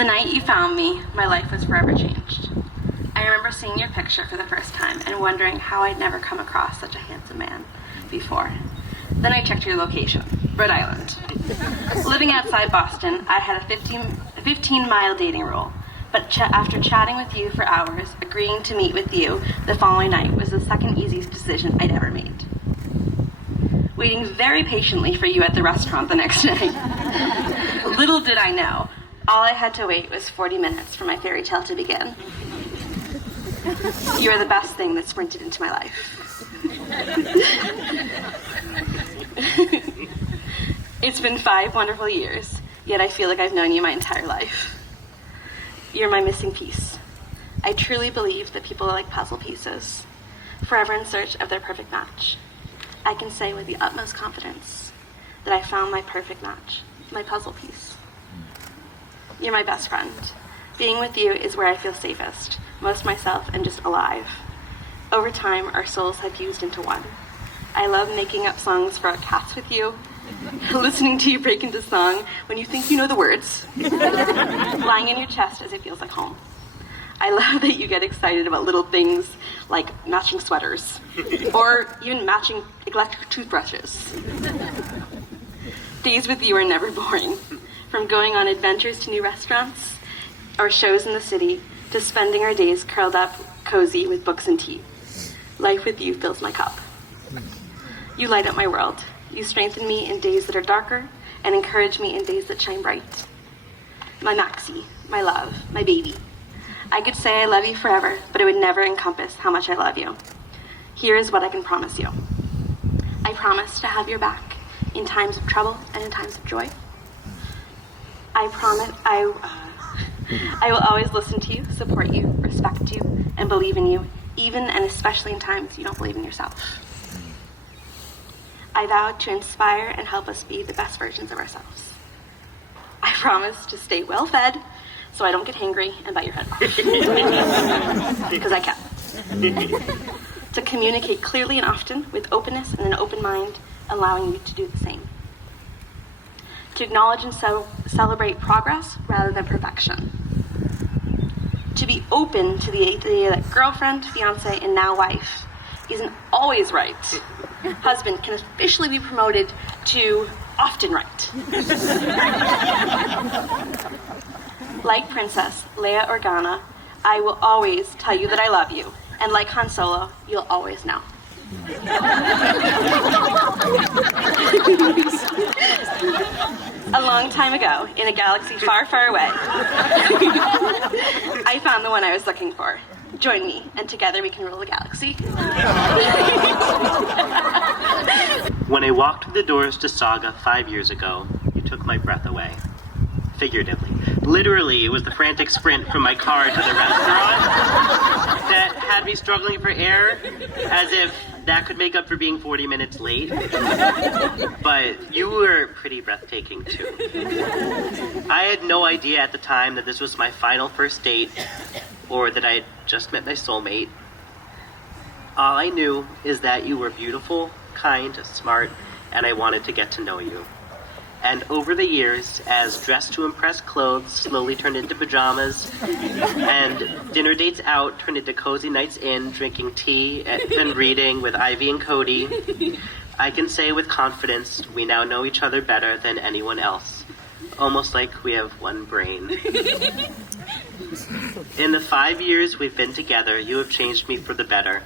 The night you found me, my life was forever changed. I remember seeing your picture for the first time and wondering how I'd never come across such a handsome man before. Then I checked your location, Rhode Island. Living outside Boston, I had a 15-mile dating rule, but after chatting with you for hours, agreeing to meet with you the following night was the second easiest decision I'd ever made. Waiting very patiently for you at the restaurant the next day. Little did I know, all I had to wait was 40 minutes for my fairy tale to begin. You are the best thing that sprinted into my life. It's been 5 wonderful years, yet I feel like I've known you my entire life. You're my missing piece. I truly believe that people are like puzzle pieces, forever in search of their perfect match. I can say with the utmost confidence that I found my perfect match, my puzzle piece. You're my best friend. Being with you is where I feel safest, most myself and just alive. Over time, our souls have fused into one. I love making up songs for our cats with you, listening to you break into song when you think you know the words, lying in your chest as it feels like home. I love that you get excited about little things like matching sweaters, or even matching electric toothbrushes. Days with you are never boring, from going on adventures to new restaurants or shows in the city, to spending our days curled up cozy with books and tea. Life with you fills my cup. You light up my world. You strengthen me in days that are darker and encourage me in days that shine bright. My Maxie, my love, my baby. I could say I love you forever, but it would never encompass how much I love you. Here is what I can promise you. I promise to have your back in times of trouble and in times of joy. I promise I will always listen to you, support you, respect you, and believe in you, even and especially in times you don't believe in yourself. I vow to inspire and help us be the best versions of ourselves. I promise to stay well fed so I don't get hangry and bite your head off. Because I can. To communicate clearly and often with openness and an open mind, allowing you to do the same. To acknowledge and celebrate progress rather than perfection. To be open to the idea that girlfriend, fiance, and now wife isn't always right. Husband can officially be promoted to often right. Like Princess Leia Organa, I will always tell you that I love you. And like Han Solo, you'll always know. A long time ago, in a galaxy far, far away, I found the one I was looking for. Join me, and together we can rule the galaxy. When I walked through the doors to Saga 5 years ago, you took my breath away. Figuratively. Literally, it was the frantic sprint from my car to the restaurant that had me struggling for air, as if that could make up for being 40 minutes late. But you were pretty breathtaking, too. I had no idea at the time that this was my final first date, or that I had just met my soulmate. All I knew is that you were beautiful, kind, smart, and I wanted to get to know you. And over the years, as dressed to impress clothes slowly turned into pajamas, and dinner dates out turned into cozy nights in, drinking tea and reading with Ivy and Cody, I can say with confidence we now know each other better than anyone else. Almost like we have one brain. In the 5 years we've been together, you have changed me for the better.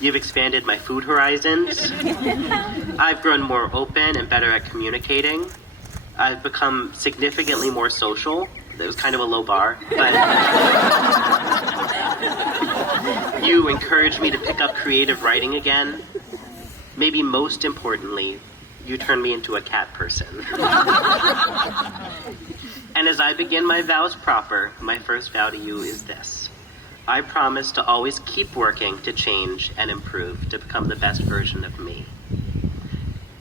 You've expanded my food horizons. I've grown more open and better at communicating. I've become significantly more social. It was kind of a low bar, but you encouraged me to pick up creative writing again. Maybe most importantly, you turned me into a cat person. And as I begin my vows proper, my first vow to you is this. I promise to always keep working to change and improve to become the best version of me.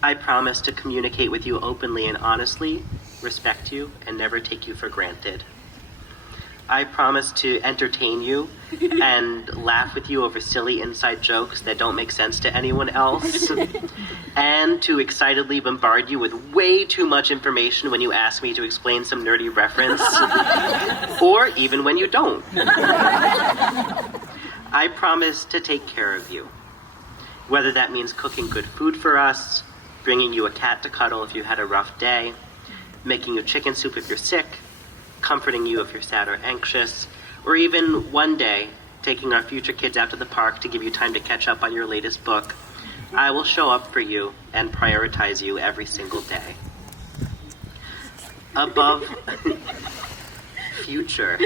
I promise to communicate with you openly and honestly, respect you, and never take you for granted. I promise to entertain you and laugh with you over silly inside jokes that don't make sense to anyone else, and to excitedly bombard you with way too much information when you ask me to explain some nerdy reference, or even when you don't. I promise to take care of you, whether that means cooking good food for us, bringing you a cat to cuddle if you had a rough day, making you chicken soup if you're sick, comforting you if you're sad or anxious, or even one day taking our future kids out to the park to give you time to catch up on your latest book. I will show up for you and prioritize you every single day. Above future.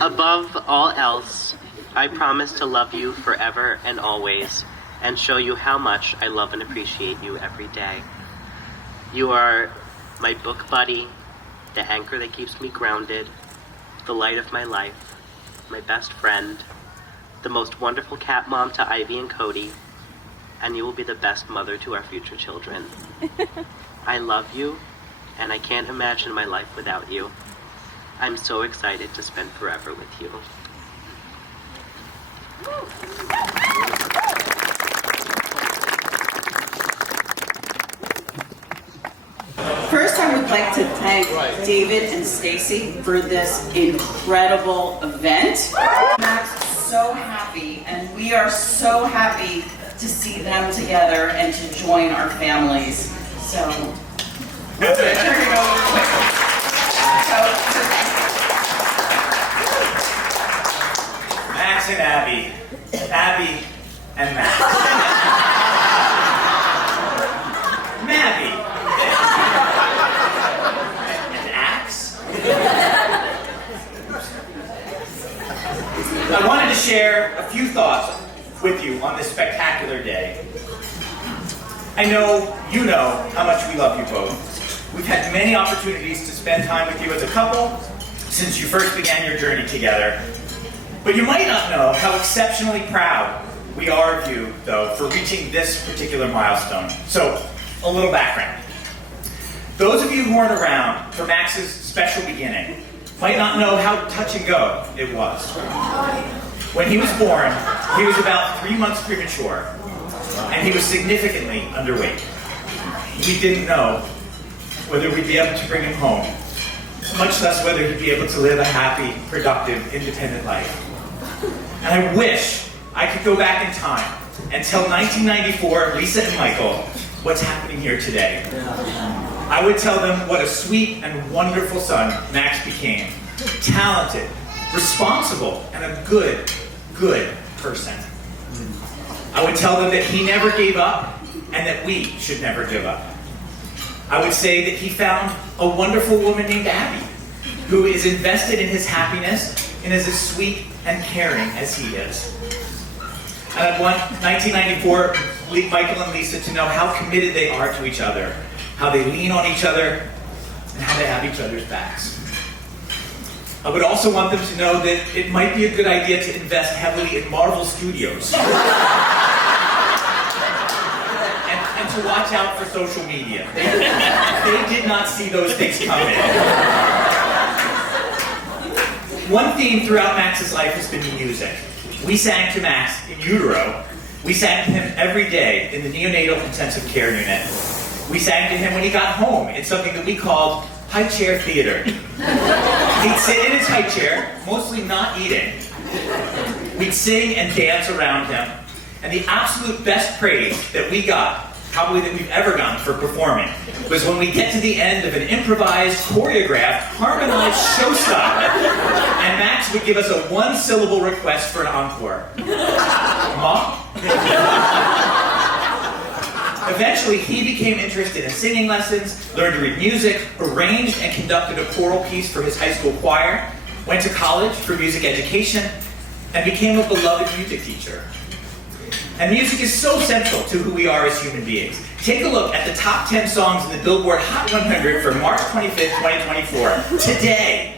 Above all else, I promise to love you forever and always, and show you how much I love and appreciate you every day. You are my book buddy, the anchor that keeps me grounded, the light of my life, my best friend, the most wonderful cat mom to Ivy and Cody, and you will be the best mother to our future children. I love you, and I can't imagine my life without you. I'm so excited to spend forever with you. First, I would like to thank David and Stacy for this incredible event. Max is so happy, and we are so happy to see them together and to join our families. So, turn it over. Max and Abby. Abby and Max. Mabby. And Axe. I wanted to share a few thoughts with you on this spectacular day. I know you know how much we love you both. We've had many opportunities to spend time with you as a couple since you first began your journey together. But you might not know how exceptionally proud we are of you, though, for reaching this particular milestone. So, a little background. Those of you who weren't around for Max's special beginning might not know how touch and go it was. When he was born, he was about 3 months premature, and he was significantly underweight. We didn't know whether we'd be able to bring him home, much less whether he'd be able to live a happy, productive, independent life. And I wish I could go back in time and tell 1994 Lisa and Michael what's happening here today. I would tell them what a sweet and wonderful son Max became. Talented, responsible, and a good person. I would tell them that he never gave up and that we should never give up. I would say that he found a wonderful woman named Abby who is invested in his happiness and is as sweet and caring as he is. And I want 1994 Michael and Lisa to know how committed they are to each other, how they lean on each other, and how they have each other's backs. I would also want them to know that it might be a good idea to invest heavily in Marvel Studios. and to watch out for social media. They did not see those things coming. One theme throughout Max's life has been music. We sang to Max in utero. We sang to him every day in the neonatal intensive care unit. We sang to him when he got home in something that we called high chair theater. He'd sit in his high chair, mostly not eating. We'd sing and dance around him. And the absolute best praise that we got, probably that we've ever gotten for performing, was when we get to the end of an improvised, choreographed, harmonized showstopper, and Max would give us a one-syllable request for an encore. Mom? Eventually, he became interested in singing lessons, learned to read music, arranged and conducted a choral piece for his high school choir, went to college for music education, and became a beloved music teacher. And music is so central to who we are as human beings. Take a look at the top 10 songs in the Billboard Hot 100 for March 25th, 2024. Today,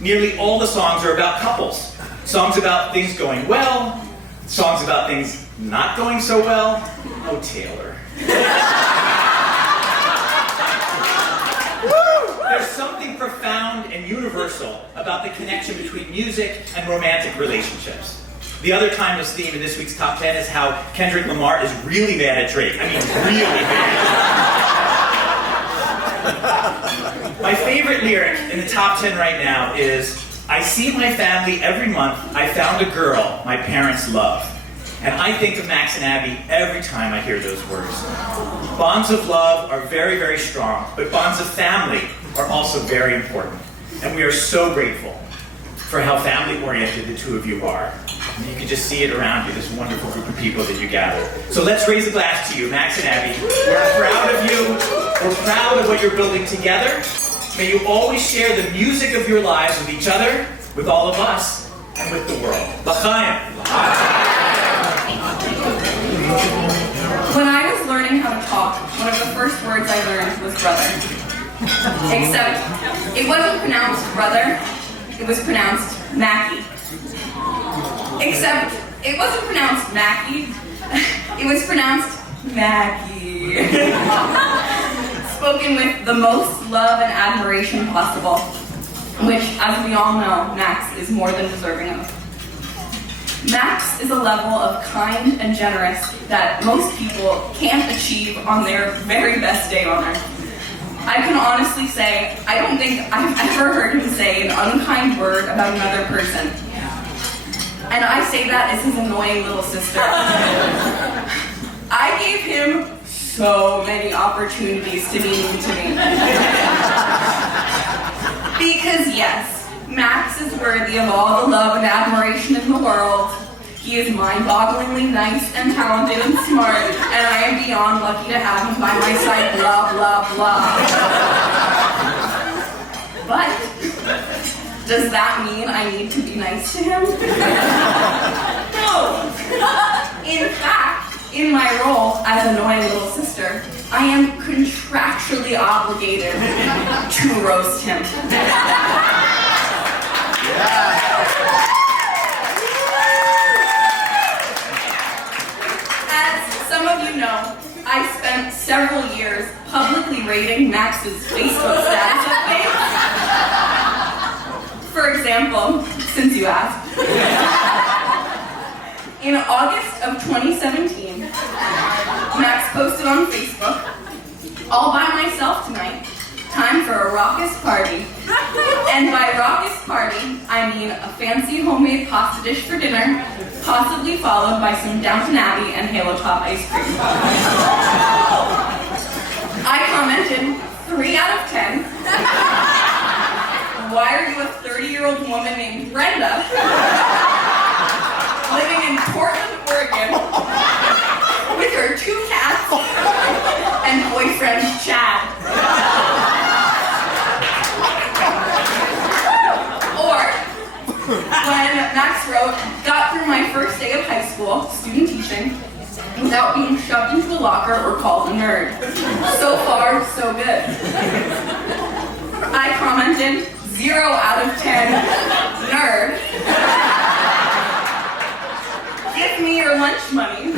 nearly all the songs are about couples. Songs about things going well, songs about things Not going so well? Oh, Taylor. There's something profound and universal about the connection between music and romantic relationships. The other timeless theme in this week's Top 10 is how Kendrick Lamar is really mad at Drake. I mean, really mad. My favorite lyric in the Top 10 right now is, I see my family every month, I found a girl my parents love. And I think of Max and Abby every time I hear those words. Bonds of love are very, very strong, but bonds of family are also very important. And we are so grateful for how family-oriented the two of you are. And you can just see it around you, this wonderful group of people that you gathered. So let's raise a glass to you, Max and Abby. We're proud of you. We're proud of what you're building together. May you always share the music of your lives with each other, with all of us, and with the world. L'chaim. When I was learning how to talk, one of the first words I learned was brother. Except, it wasn't pronounced brother, it was pronounced Mackie. Except, it wasn't pronounced Mackie, it was pronounced Maggie. Spoken with the most love and admiration possible, which, as we all know, Max is more than deserving of. Max is a level of kind and generous that most people can't achieve on their very best day on earth. I can honestly say, I don't think I've ever heard him say an unkind word about another person. And I say that as his annoying little sister. I gave him so many opportunities to be mean to me. Because yes, Max is worthy of all the love and admiration in the world. He is mind-bogglingly nice and talented and smart, and I am beyond lucky to have him by my side, blah, blah, blah. But, does that mean I need to be nice to him? No! In fact, in my role as annoying little sister, I am contractually obligated to roast him. As some of you know, I spent several years publicly rating Max's Facebook status updates. For example, since you asked, in August of 2017, Max posted on Facebook, all by myself tonight, time for a raucous party. And by raucous party, I mean a fancy homemade pasta dish for dinner, possibly followed by some Downton Abbey and Halo Top ice cream. I commented, 3 out of 10. Why are you a 30-year-old woman named Brenda, living in Portland, Oregon, with her 2 cats and boyfriend Chad? Or, when Max wrote, got through my first day of high school, student teaching, without being shoved into a locker or called a nerd. So far, so good. I commented, 0 out of 10, nerd. Give me your lunch money,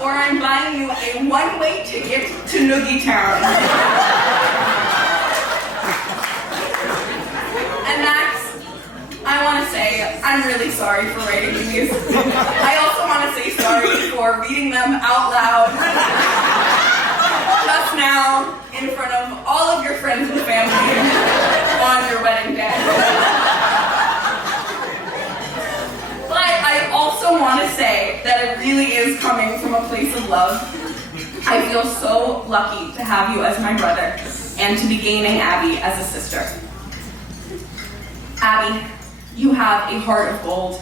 or I'm buying you a one-way ticket to Noogie Town. And Max, I want to say I'm really sorry for writing these. I also want to say sorry for reading them out loud just now in front of all of your friends and family on your wedding day. But I also want to say that it really is coming from a place of love. I feel so lucky to have you as my brother and to be gaining Abby as a sister. Abby, you have a heart of gold.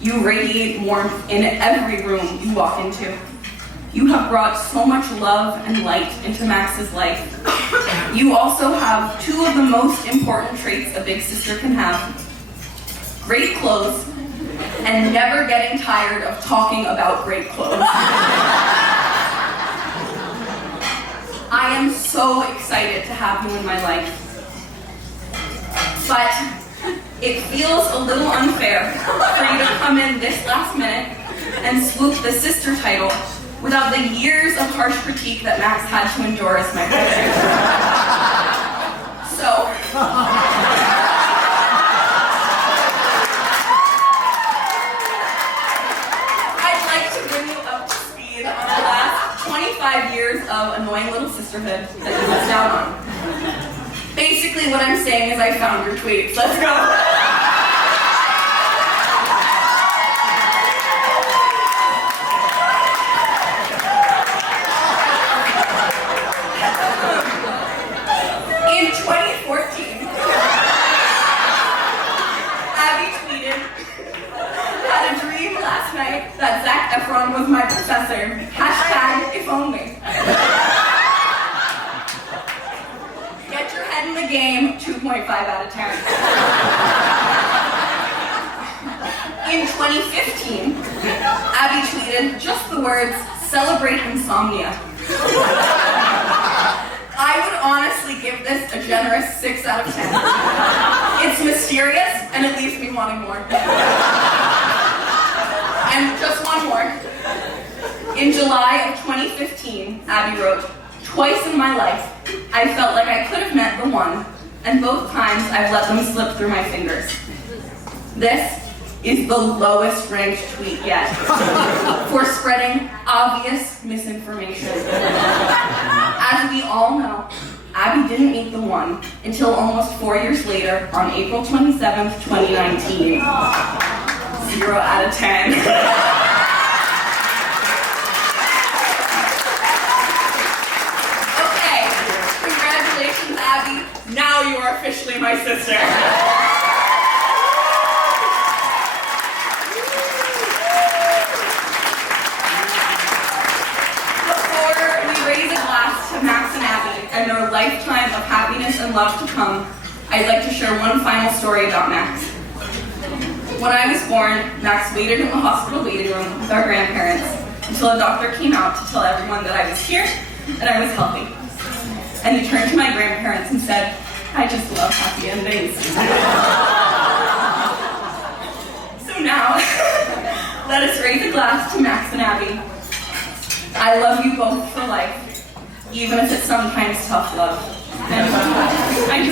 You radiate warmth in every room you walk into. You have brought so much love and light into Max's life. You also have 2 of the most important traits a big sister can have. Great clothes, and never getting tired of talking about great clothes. I am so excited to have you in my life. But It feels a little unfair for you to come in this last minute and swoop the sister title without the years of harsh critique that Max had to endure as my brother. So, I'd like to bring you up to speed on the last 25 years of annoying little sisterhood that you missed out on. Basically, what I'm saying is I found your tweets. Let's go. In 2014, Abby tweeted, "Had a dream last night that Zac Efron was my professor. Hashtag if only." Get your head in the game, 2.5 out of 10. In 2015, Abby tweeted just the words, "Celebrate insomnia." I would honestly give this a generous 6 out of 10. It's mysterious and it leaves me wanting more. And just one more. In July of 2015, Abby wrote, "Twice in my life, I felt like I could have met the one, and both times I've let them slip through my fingers." This is the lowest ranked tweet yet for spreading obvious misinformation. As we all know, Abby didn't meet the one until almost 4 years later on April 27th, 2019. 0 out of 10. Okay, congratulations, Abby. Now you are officially my sister. To Max and Abby and their lifetime of happiness and love to come, I'd like to share one final story about Max. When I was born, Max waited in the hospital waiting room with our grandparents until a doctor came out to tell everyone that I was here and I was healthy. And he turned to my grandparents and said, "I just love happy endings." So now, let us raise a glass to Max and Abby. I love you both for life, even if it's sometimes tough love. And I